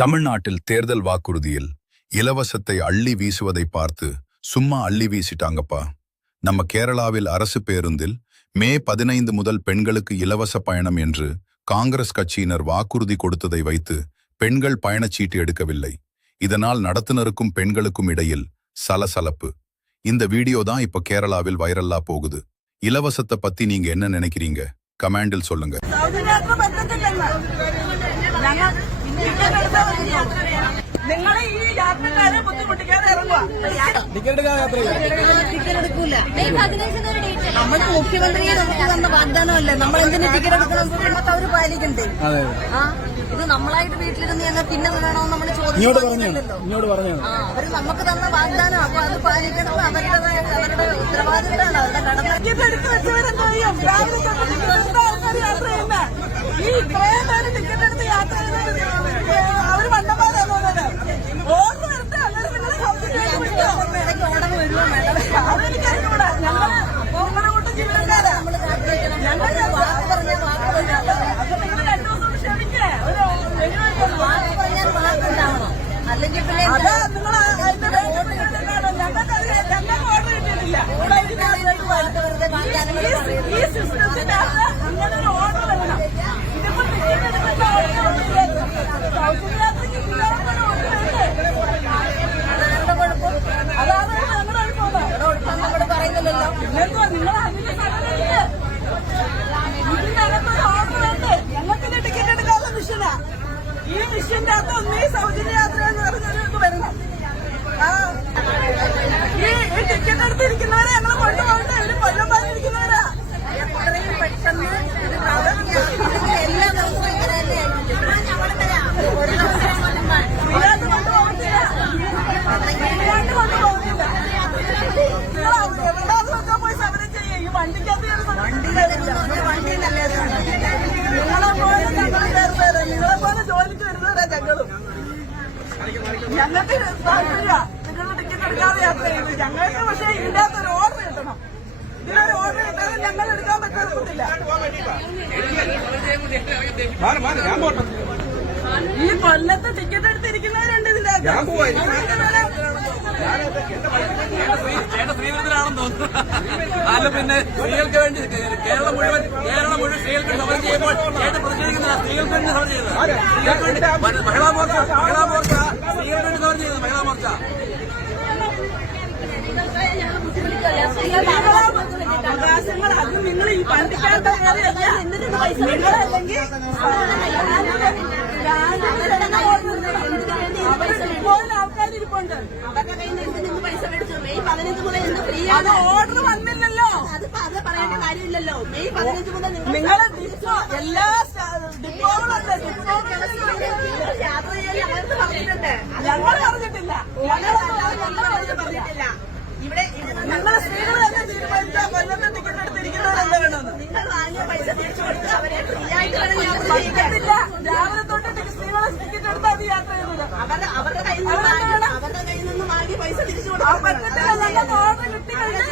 தமிழ்நாட்டில் தேர்தல் வாக்குறுதியில் இலவசத்தை அள்ளி வீசுவதை பார்த்து சும்மா அள்ளி வீசிட்டாங்கப்பா. நம்ம கேரளாவில் அரசு பேருந்தில் மே 15 முதல் பெண்களுக்கு இலவச பயணம் என்று காங்கிரஸ் கட்சியினர் வாக்குறுதி கொடுத்ததை வைத்து பெண்கள் பயணச்சீட்டு எடுக்கவில்லை. இதனால் நடத்துனருக்கும் பெண்களுக்கும் இடையில் சலசலப்பு. இந்த வீடியோ தான் இப்ப கேரளாவில் வைரலா போகுது. இலவசத்தை பத்தி நீங்க என்ன நினைக்கிறீங்க? கமெண்டில் சொல்லுங்க. നിങ്ങളെ ഈ യാത്രക്കാരെ ബുദ്ധിമുട്ടിക്കാതെ ഇറങ്ങുക. നമ്മുടെ മുഖ്യമന്ത്രിയെ നമുക്ക് തന്ന വാഗ്ദാനമല്ലേ, നമ്മൾ എന്തിനു ടിക്കറ്റ് എടുക്കണം? നമുക്ക് അവര് പാലിക്കണ്ടേ? ഇത് നമ്മളായിട്ട് വീട്ടിലിരുന്ന് ഞങ്ങൾ പിന്നെ വേണമെന്ന് നമ്മൾ ചോദിച്ചില്ലല്ലോ. അവര് നമുക്ക് തന്ന വാഗ്ദാനം, അപ്പൊ അത് പാലിക്കണം. അവരുടെ ഉത്തരവാദിത്തമാണ്, അവരുടെ കടമ. ടിക്കറ്റ് വെച്ചവരെന്താ ചെയ്യും? രാവിലെ ആൾക്കാർ യാത്ര ചെയ്യുന്ന ഈ ഇത്രയും പേര് ടിക്കറ്റ് എടുത്ത് യാത്ര ചെയ്യുന്നത് അവര് വണ്ടമാരാന്ന് പറഞ്ഞത്. ഓർഡർ എടുത്ത് അങ്ങനെ നിങ്ങളെ സൗജന്യമായിട്ട് വിട്ടോ? ഓർഡർ വരുമോ? അതെനിക്കറിഞ്ഞൂടാ. ഞങ്ങള് നിങ്ങളുടെ കൂട്ടം ജീവനക്കാരാ. ഞങ്ങൾ അപ്പൊ നിങ്ങൾ 2 ദിവസം ക്ഷമിക്കേ. അല്ലെങ്കിൽ അതാ നിങ്ങൾ അതിന്റെ ഞങ്ങൾക്ക് ഓർഡർ കിട്ടിയിട്ടില്ല. ഈ സിസ്റ്റത്തിന്റെ അങ്ങനെ ഒരു ഓർഡർ വരണം. ഇതിപ്പോ ടിക്കറ്റ് എടുക്കേണ്ട സൗജന്യയാത്രയ്ക്ക് അതാണ് ഞങ്ങളുടെ എളുപ്പം പറയുന്നില്ലല്ലോ. പിന്നെന്തോ നിങ്ങൾ അതിന്റെ സ്ഥലമില്ല. ഇതിനകത്തൊരു ഓർഡർ വേണ്ടേ? ഞങ്ങൾക്ക് ടിക്കറ്റ് എടുക്കാത്ത മിഷനാ. ഈ മിഷന്റെ അകത്ത് ഒന്നേ സൗജന്യയാത്ര എന്ന് പറഞ്ഞൊരു വരണം. ഈ ടിക്കറ്റ് എടുത്തിരിക്കുന്നവരെ ഞങ്ങൾ കൊണ്ടുപോകണ്ടേ? ഇവര് കൊല്ലം പറഞ്ഞിരിക്കുന്നവരാ. എത്രയും പെട്ടെന്ന് എല്ലാ ദിവസവും ഇങ്ങനെ കൊണ്ടുപോകത്തില്ല. നിങ്ങൾ പോയി സമരം ചെയ്യേ. ഈ വണ്ടിക്കകത്ത് നിങ്ങളെ പോലെ നിങ്ങളെ പോലെ ജോലിക്ക് വരുന്നവരാ ഞങ്ങളും. ഞങ്ങൾക്ക് താല്പര്യ നിങ്ങൾ ടിക്കറ്റ് എടുക്കാതെ യാത്ര ചെയ്യുന്നത്. ഞങ്ങൾക്ക് പക്ഷേ ഇതിന്റെ അകത്ത് ഒരു ഓർഡർ കിട്ടണം. ഇതിനൊരു ഓർഡർ കിട്ടാതെ ഞങ്ങൾ എടുക്കാൻ പറ്റത്തില്ല. ഈ കൊല്ലത്ത് ടിക്കറ്റ് എടുത്തിരിക്കുന്നവരുണ്ട് ഇതിന്റെ ശ്രീകൃതനാണെന്ന് തോന്നുന്നു. അല്ല പിന്നെ സ്ത്രീകൾക്ക് വേണ്ടി കേരളം മുഴുവൻ സ്ത്രീകൾക്ക് സമരം ചെയ്യുമ്പോൾ പ്രതിഷേധിക്കുന്ന സ്ത്രീകൾക്ക് വേണ്ടി സമരം ചെയ്തത്. മഹിളാ മോർച്ച സ്ത്രീകൾക്ക് വേണ്ടി സമരം ചെയ്തത് മഹിളാ മോർച്ച. അവകാശങ്ങൾ അത് നിങ്ങൾ ഈ പാർട്ടിക്കാരുടെ നിങ്ങളല്ലെങ്കിൽ ആൾക്കാരിരിപ്പുണ്ട്. അവരുടെ കയ്യിൽ നിന്ന് പൈസ മേടിച്ചു. മെയ് 15 മുതൽ എന്ത് ഫ്രീ ആണ്? ഓർഡർ വന്നില്ലല്ലോ. അത് പറയേണ്ട കാര്യമില്ലല്ലോ. മെയ് 15 മുതൽ നിങ്ങൾ എല്ലാ ഡിപ്പോകളല്ലേ യാത്ര ചെയ്യാൻ പറഞ്ഞിട്ടുണ്ട്. ഞങ്ങൾ പറഞ്ഞിട്ടില്ല. പറഞ്ഞിട്ടില്ല. ഇവിടെ നിങ്ങൾ സ്ത്രീകൾ തന്നെ തീരുമാനിച്ചാൽ കൊല്ലത്തെ ടിക്കറ്റ് എടുത്തിരിക്കുന്നവരെന്താ വേണമെന്ന്. നിങ്ങൾ വാങ്ങിയ പൈസ തിരിച്ചു കൊടുത്ത് അവരെ ഫ്രീ ആയിട്ട് പറ്റില്ല. രാവിലെ തൊട്ട് സ്ത്രീകളെ ടിക്കറ്റ് എടുത്താൽ അത് യാത്ര ചെയ്യുന്നത്. അവരുടെ കയ്യിൽ നിന്ന് വാങ്ങി പൈസ തിരിച്ചു കൊടുക്കാൻ പറ്റത്തില്ല. ഞങ്ങൾക്ക് ഓർഡർ കിട്ടിക്കഴിഞ്ഞാൽ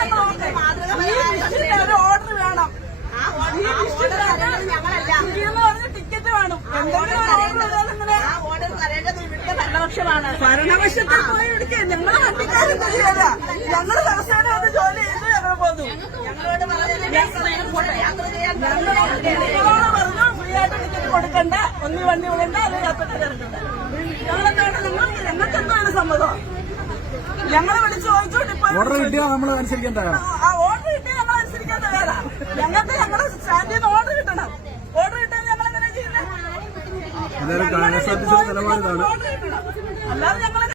ഒരു ഓർഡർ വേണം. ഞങ്ങളല്ല പറഞ്ഞ ടിക്കറ്റ് വേണം. ഓർഡർ തരേണ്ടത് ഇവിടുത്തെ ഭരണപക്ഷമാണ്. ഭരണപക്ഷത്തിൽ പോയി എടുക്കുക. ഞങ്ങൾ വണ്ടിക്കാരും ചെയ്യാല. ഞങ്ങൾ ദിവസേന അത് ജോലി ചെയ്ത് ഞങ്ങൾ പോന്നു. ഞങ്ങളോട് പറഞ്ഞു ഫ്രീ ആയിട്ട് ടിക്കറ്റ് കൊടുക്കണ്ട, ഒന്നി വണ്ടി വിടണ്ട, അല്ലെങ്കിൽ അപ്പത്തെ തിരക്കണ്ട. ഞങ്ങളെന്താണ് ഞങ്ങൾക്ക് എന്താണ് സമ്മതം? ഞങ്ങളെ വിളിച്ച് ചോദിച്ചോണ്ട് ഇപ്പൊ ഓർഡർ കിട്ടിയാൽ നമ്മൾ അനുസരിക്കാൻ തയ്യാറാ. ഓർഡർ കിട്ടിയാൽ ഞങ്ങൾ അനുസരിക്കാൻ തയ്യാറാ. ഞങ്ങൾക്ക് ഞങ്ങളുടെ സ്റ്റാൻഡിൽ നിന്ന് ഓർഡർ കിട്ടണം. ഓർഡർ കിട്ടാൻ ഞങ്ങൾ എങ്ങനെ ചെയ്യുന്നത്? നിലപാടിതാണ്. ഓർഡർ കിട്ടണം. അല്ലാതെ ഞങ്ങൾ